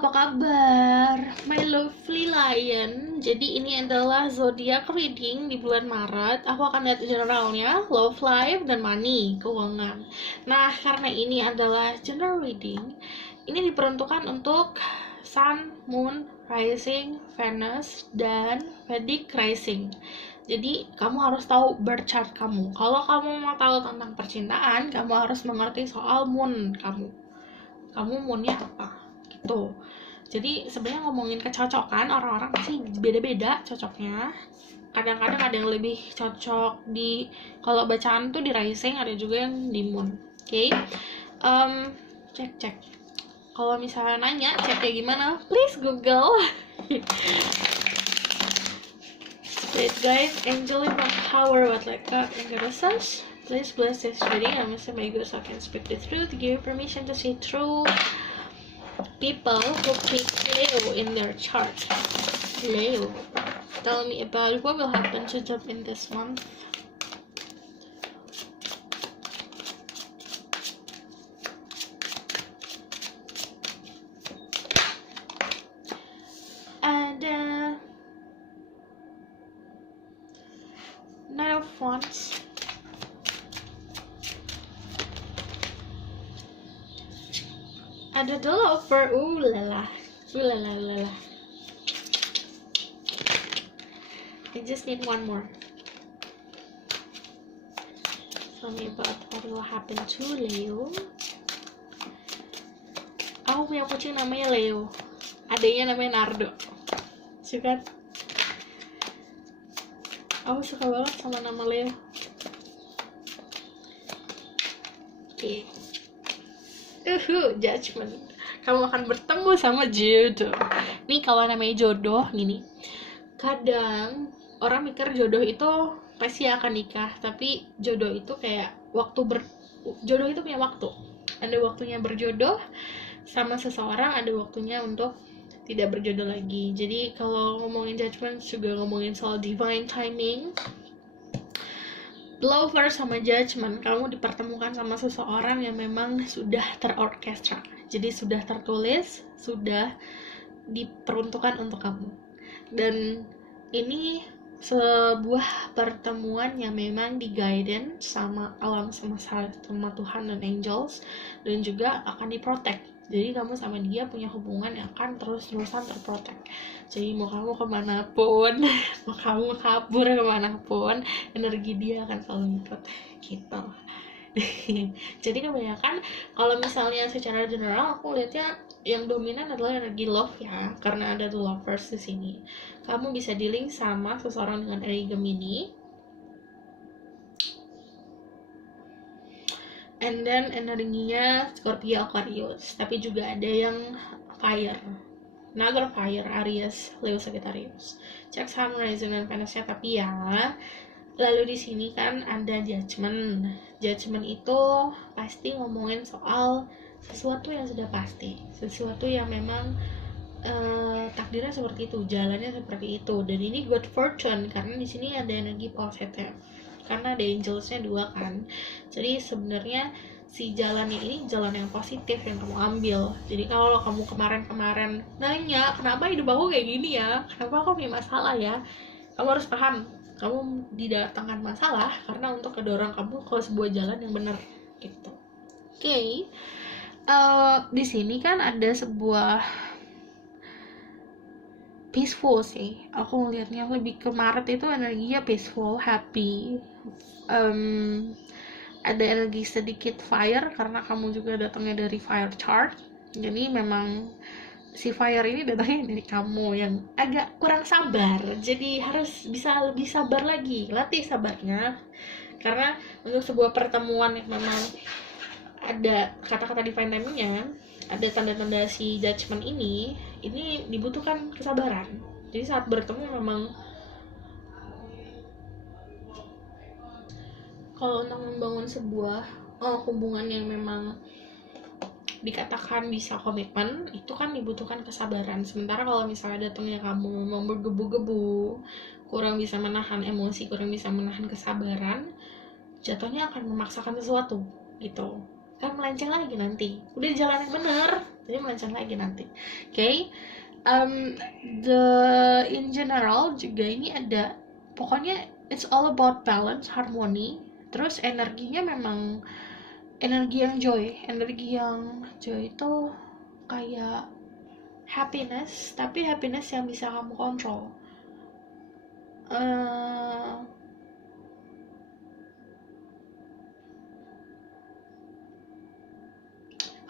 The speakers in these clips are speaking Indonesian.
apa kabar? My lovely lion. Jadi ini adalah zodiak reading di bulan Maret. Aku akan lihat generalnya, love life, dan money, keuangan. Nah, karena ini adalah general reading, ini diperuntukkan untuk Sun, Moon, Rising, Venus, dan Vedic Rising. Jadi kamu harus tahu birth chart kamu. Kalau kamu mau tahu tentang percintaan, kamu harus mengerti soal moon kamu. Kamu moonnya apa? Gitu. Jadi sebenarnya ngomongin kecocokan, orang-orang pasti beda-beda cocoknya. Kadang-kadang ada yang lebih cocok di, kalau bacaan tuh di rising, ada juga yang di moon. Oke. Cek. Kalau misalnya nanya cek kayak gimana, please Google. Spirit guide, angel in power, what like God and goddesses. Please bless this reading. I'm Mr. Maygo so I can speak the truth. Give you permission to see through people who pick Leo in their chart. Leo, tell me about what will happen to them in this month. And Knight of Wands. Ada the lover. Ooh la la. I just need one more. Tell me about what will happen to Leo. Aku punya kucing namanya Leo. Adanya namanya Nardo. Suka? Aku suka banget sama nama Leo. Oke. Judgment. Kamu akan bertemu sama jodoh. Nih kalau namanya jodoh gini, kadang orang mikir jodoh itu pasti akan nikah, tapi jodoh itu kayak jodoh itu punya waktu. Ada waktunya berjodoh sama seseorang, ada waktunya untuk tidak berjodoh lagi. Jadi kalau ngomongin judgment juga ngomongin soal divine timing. Lover sama judgment, kamu dipertemukan sama seseorang yang memang sudah terorkestra. Jadi sudah tertulis, sudah diperuntukkan untuk kamu. Dan ini sebuah pertemuan yang memang di-guidance sama alam semesta, sama Tuhan dan angels, dan juga akan diprotect. Jadi kamu sama dia punya hubungan yang akan terus-terusan terprotect. Jadi mau kamu kemanapun, mau kamu kabur kemanapun, energi dia akan selalu ngikut gitu. Jadi kebanyakan kalau misalnya secara general aku lihatnya yang dominan adalah energi love ya, karena ada the lovers di sini. Kamu bisa dealing sama seseorang dengan energi Gemini. And then energinya Scorpio, Aquarius, tapi juga ada yang fire, another fire, Aries, Leo, Sagittarius. Cek Sun, Rising, dan Venusnya. Tapi ya, lalu di sini kan ada judgment. Judgment itu pasti ngomongin soal sesuatu yang sudah pasti, sesuatu yang memang takdirnya seperti itu, jalannya seperti itu. Dan ini good fortune karena di sini ada energi positif. Karena ada angelsnya 2 kan, jadi sebenarnya si jalannya ini jalan yang positif yang kamu ambil. Jadi kalau kamu kemarin nanya kenapa hidup aku kayak gini ya, kenapa aku punya masalah ya, kamu harus paham kamu didatangkan masalah karena untuk kedorong kamu ke sebuah jalan yang benar gitu. Oke. Di sini kan ada sebuah peaceful sih, aku ngelihatnya lebih ke Maret itu energinya peaceful, happy. Ada energi sedikit fire karena kamu juga datangnya dari fire chart. Jadi memang si fire ini datangnya dari kamu yang agak kurang sabar. Jadi harus bisa lebih sabar lagi, latih sabarnya. Karena untuk sebuah pertemuan yang memang ada kata-kata divine timing-nya, ada tanda-tanda si judgment ini dibutuhkan kesabaran. Jadi saat bertemu memang kalau untuk membangun sebuah hubungan yang memang dikatakan bisa komitmen, itu kan dibutuhkan kesabaran. Sementara kalau misalnya datangnya kamu memang bergebu-gebu, kurang bisa menahan emosi, kurang bisa menahan kesabaran, jatuhnya akan memaksakan sesuatu gitu kan, melenceng lagi nanti. Udah di jalan yang bener jadi melenceng lagi nanti. Oke. In general juga ini ada, pokoknya it's all about balance, harmoni. Terus energinya memang energi yang joy itu kayak happiness, tapi happiness yang bisa kamu kontrol.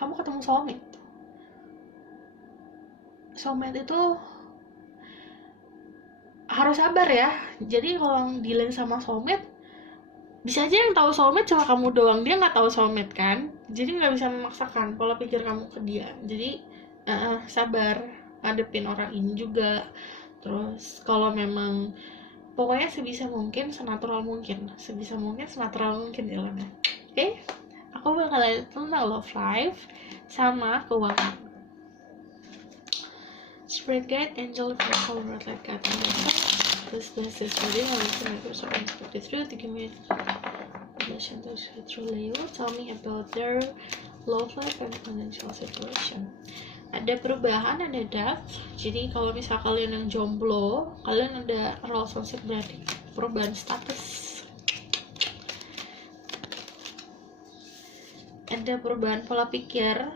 Kamu ketemu soulmate itu harus sabar ya. Jadi kalau dealing sama soulmate, bisa aja yang tahu soulmate cuma kamu doang, dia nggak tahu soulmate kan, jadi nggak bisa memaksakan pola pikir kamu ke dia. Jadi sabar ngadepin orang ini juga. Terus kalau memang, pokoknya sebisa mungkin senatural mungkin jalannya. Oke? Aku bakal tentang love life sama keuangan. Spirit guide, angel, oracle, word like God, and this is reading. I want to make yourself unexpected through to give me relation to Leo. Tell me about their love life and financial situation. Ada perubahan, ada death. Jadi kalau misal kalian yang jomblo, kalian ada relationship, berarti perubahan status. Ada perubahan pola pikir.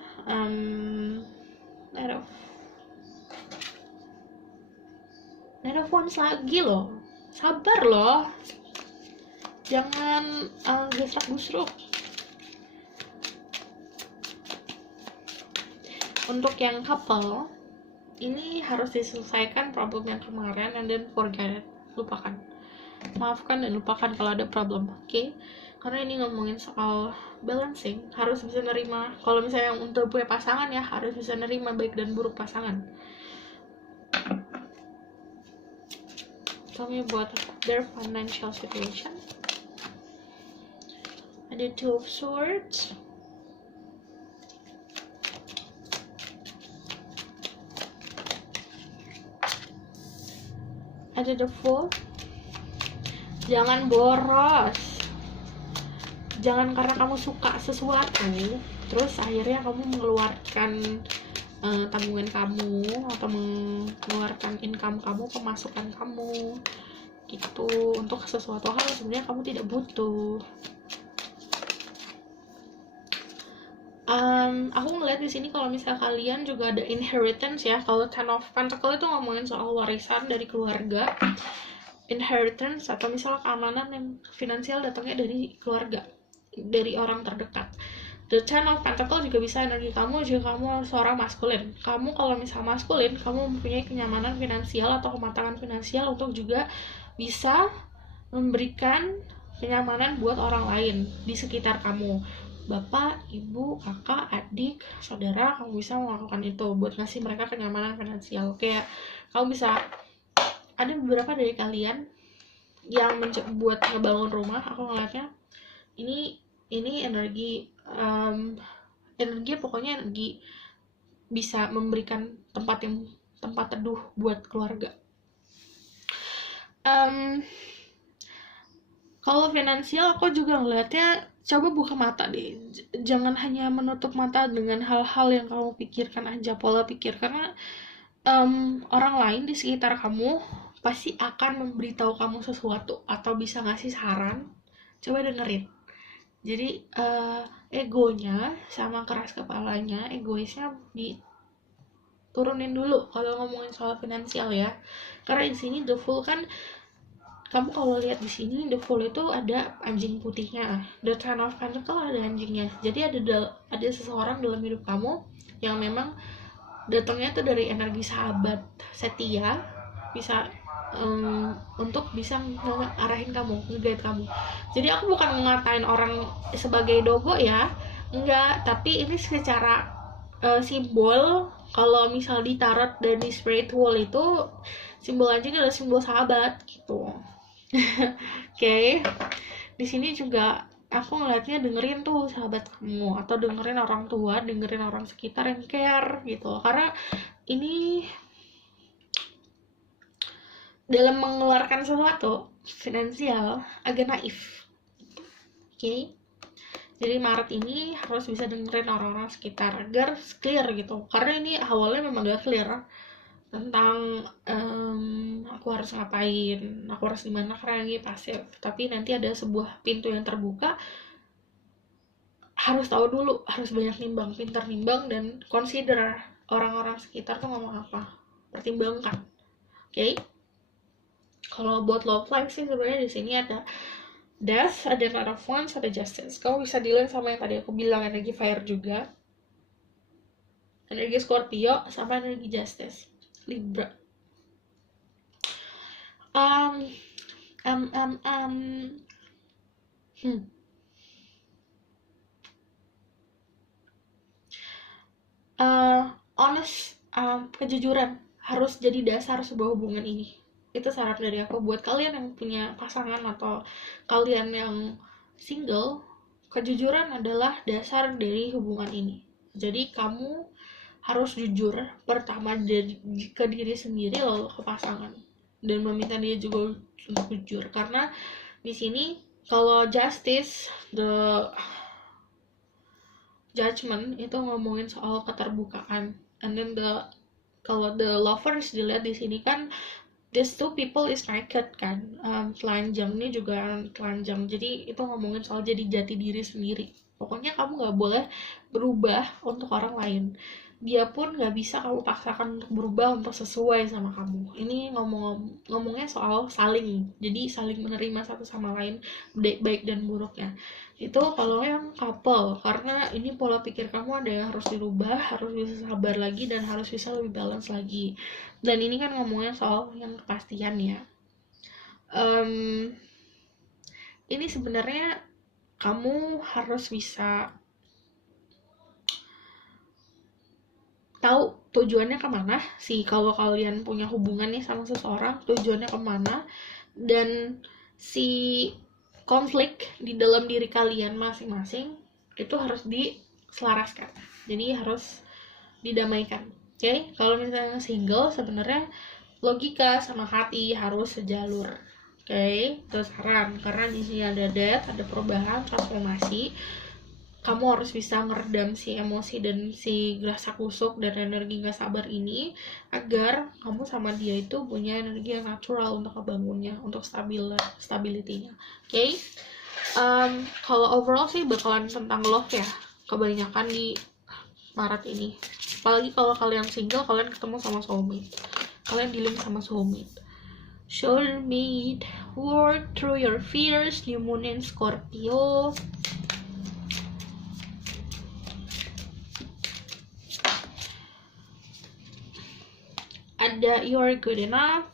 Nine of Wands lagi loh. Sabar loh. Jangan gesrak-gusruk. Untuk yang couple, ini harus diselesaikan problem yang kemarin, and then forget it. Lupakan. Maafkan dan lupakan kalau ada problem, oke? Karena ini ngomongin soal balancing, harus bisa nerima. Kalau misalnya yang untuk punya pasangan ya, harus bisa nerima baik dan buruk pasangan. Tell me about their financial situation. Ada Two of Swords. Ada The Fool. Jangan boros. Jangan karena kamu suka sesuatu terus akhirnya kamu mengeluarkan tabungan kamu atau mengeluarkan income kamu, pemasukan kamu gitu untuk sesuatu hal yang sebenarnya kamu tidak butuh. Aku ngeliat di sini kalau misal kalian juga ada inheritance ya. Kalau Ten of Pentacles itu ngomongin soal warisan dari keluarga, inheritance atau misal keamanan yang finansial datangnya dari keluarga, dari orang terdekat. The Ten of Pentacles juga bisa energi kamu jika kamu seorang maskulin. Kamu kalau misal maskulin, kamu mempunyai kenyamanan finansial atau kematangan finansial untuk juga bisa memberikan kenyamanan buat orang lain di sekitar kamu. Bapak, ibu, kakak, adik, saudara, kamu bisa melakukan itu buat ngasih mereka kenyamanan finansial. Kayak kamu bisa, ada beberapa dari kalian yang buat ngebangun rumah, aku ngeliatnya ini energi pokoknya energi bisa memberikan tempat teduh buat keluarga. Kalau finansial aku juga ngeliatnya, coba buka mata deh, jangan hanya menutup mata dengan hal-hal yang kamu pikirkan aja, pola pikir, karena orang lain di sekitar kamu pasti akan memberitahu kamu sesuatu atau bisa ngasih saran. Coba dengerin. Jadi egonya sama keras kepalanya, egoisnya diturunin dulu kalau ngomongin soal finansial ya. Karena di sini The Fool kan, kamu kalau lihat di sini The Fool itu ada anjing putihnya, The Ten of Pentacles ada anjingnya. Jadi ada seseorang dalam hidup kamu yang memang datangnya tuh dari energi sahabat setia, bisa untuk bisa ngarahin kamu, nge-guide kamu. Jadi aku bukan ngatain orang sebagai dogo ya, enggak, tapi ini secara simbol. Kalau misal di tarot dan di spirit wall itu simbol anjing adalah simbol sahabat gitu. Oke. Di sini juga aku ngeliatnya dengerin tuh sahabat kamu, atau dengerin orang tua, dengerin orang sekitar yang care gitu, karena ini dalam mengeluarkan sesuatu finansial agak naif. Oke. Jadi Maret ini harus bisa dengerin orang-orang sekitar agar clear gitu, karena ini awalnya memang gak clear tentang aku harus ngapain, aku harus gimana, karena ini pasif. Tapi nanti ada sebuah pintu yang terbuka, harus tahu dulu, harus banyak nimbang, pintar nimbang, dan consider orang-orang sekitar tuh ngomong apa, pertimbangkan. Oke? Kalau buat love life sih sebenarnya di sini ada Death, ada Knight of Wands, ada Justice. Kamu bisa dealing sama yang tadi aku bilang, energi fire juga, energi Scorpio, sama energi Justice, Libra. Um, um, um, um, hmm. Honest, kejujuran harus jadi dasar sebuah hubungan ini. Itu saran dari aku buat kalian yang punya pasangan atau kalian yang single. Kejujuran adalah dasar dari hubungan ini. Jadi kamu harus jujur pertama ke diri sendiri, lalu ke pasangan, dan meminta dia juga untuk jujur. Karena di sini kalau Justice, the Judgment, itu ngomongin soal keterbukaan, and then kalau the lovers dilihat di sini kan these two people is naked kan, telanjang, ini juga telanjang. Jadi itu ngomongin soal jadi jati diri sendiri. Pokoknya kamu nggak boleh berubah untuk orang lain, dia pun nggak bisa kamu paksakan untuk berubah untuk sesuai sama kamu. Ini ngomongnya soal saling, jadi saling menerima satu sama lain, baik dan buruknya. Itu kalau yang couple, karena ini pola pikir kamu ada yang harus dirubah, harus bisa sabar lagi, dan harus bisa lebih balance lagi. Dan ini kan ngomongnya soal yang kepastian ya. Ini sebenarnya kamu harus bisa tahu tujuannya kemana sih. Kalau kalian punya hubungan nih sama seseorang, tujuannya kemana, dan si konflik di dalam diri kalian masing-masing itu harus diselaraskan, jadi harus didamaikan. Oke? Kalau misalnya single, sebenarnya logika sama hati harus sejalur. Oke? Terus saran, karena di sini ada death, ada perubahan, transformasi. Kamu harus bisa ngeredam si emosi dan si rasa kusuk dan energi gak sabar ini, agar kamu sama dia itu punya energi yang natural untuk ngebangunnya, untuk stability-nya. Oke? Kalau overall sih bakalan tentang love ya, kebanyakan di Maret ini. Apalagi kalau kalian single, kalian ketemu sama soulmate, kalian dealing sama soulmate. Soulmate, work through your fears, new moon in Scorpio. Ada you're good enough.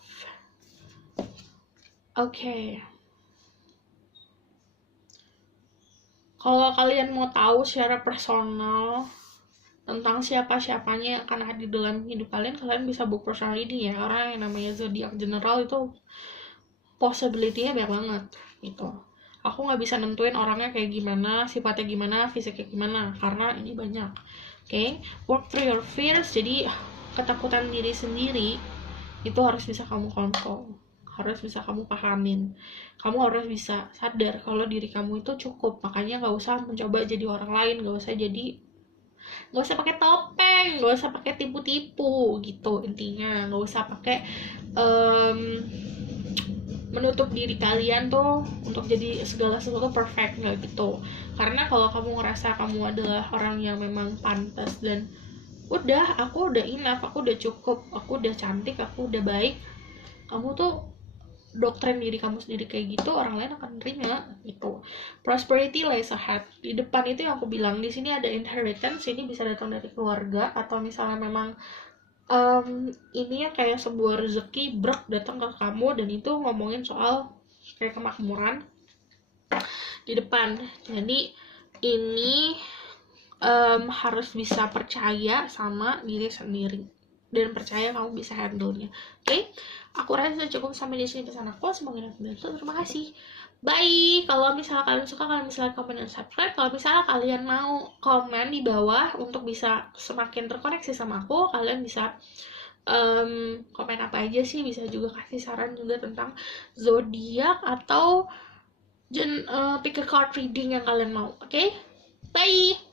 Oke. Kalau kalian mau tahu secara personal tentang siapa-siapanya yang akan hadir dalam hidup kalian, kalian bisa book personal reading ya. Orang yang namanya zodiac general itu possibility-nya banyak banget gitu. Aku nggak bisa nentuin orangnya kayak gimana, sifatnya gimana, fisiknya gimana, karena ini banyak. Oke? Work through your fears. Jadi ketakutan diri sendiri itu harus bisa kamu kontrol, harus bisa kamu pahamin. Kamu harus bisa sadar kalau diri kamu itu cukup. Makanya nggak usah mencoba jadi orang lain, nggak usah pakai topeng, nggak usah pakai tipu-tipu gitu. Intinya nggak usah pakai menutup diri kalian tuh untuk jadi segala sesuatu perfect, nggak gitu. Karena kalau kamu ngerasa kamu adalah orang yang memang pantas dan udah, aku udah enough, aku udah cukup, aku udah cantik, aku udah baik, kamu tuh doktrin diri kamu sendiri kayak gitu, orang lain akan terima gitu. Prosperity lies ahead. Di depan itu yang aku bilang, di sini ada inheritance, ini bisa datang dari keluarga, atau misalnya memang ini ya kayak sebuah rezeki brek datang ke kamu, dan itu ngomongin soal kayak kemakmuran di depan. Jadi ini harus bisa percaya sama diri sendiri dan percaya kamu bisa handle-nya. Oke? Aku rasa cukup sampai di sini pesan aku. Semoga membantu. Terima kasih. Bye. Kalau misalnya kalian suka, kalian bisa komen dan subscribe. Kalau misalnya kalian mau komen di bawah untuk bisa semakin terkoneksi sama aku, kalian bisa komen apa aja sih. Bisa juga kasih saran juga tentang zodiak atau pick a card reading yang kalian mau. Oke? Bye.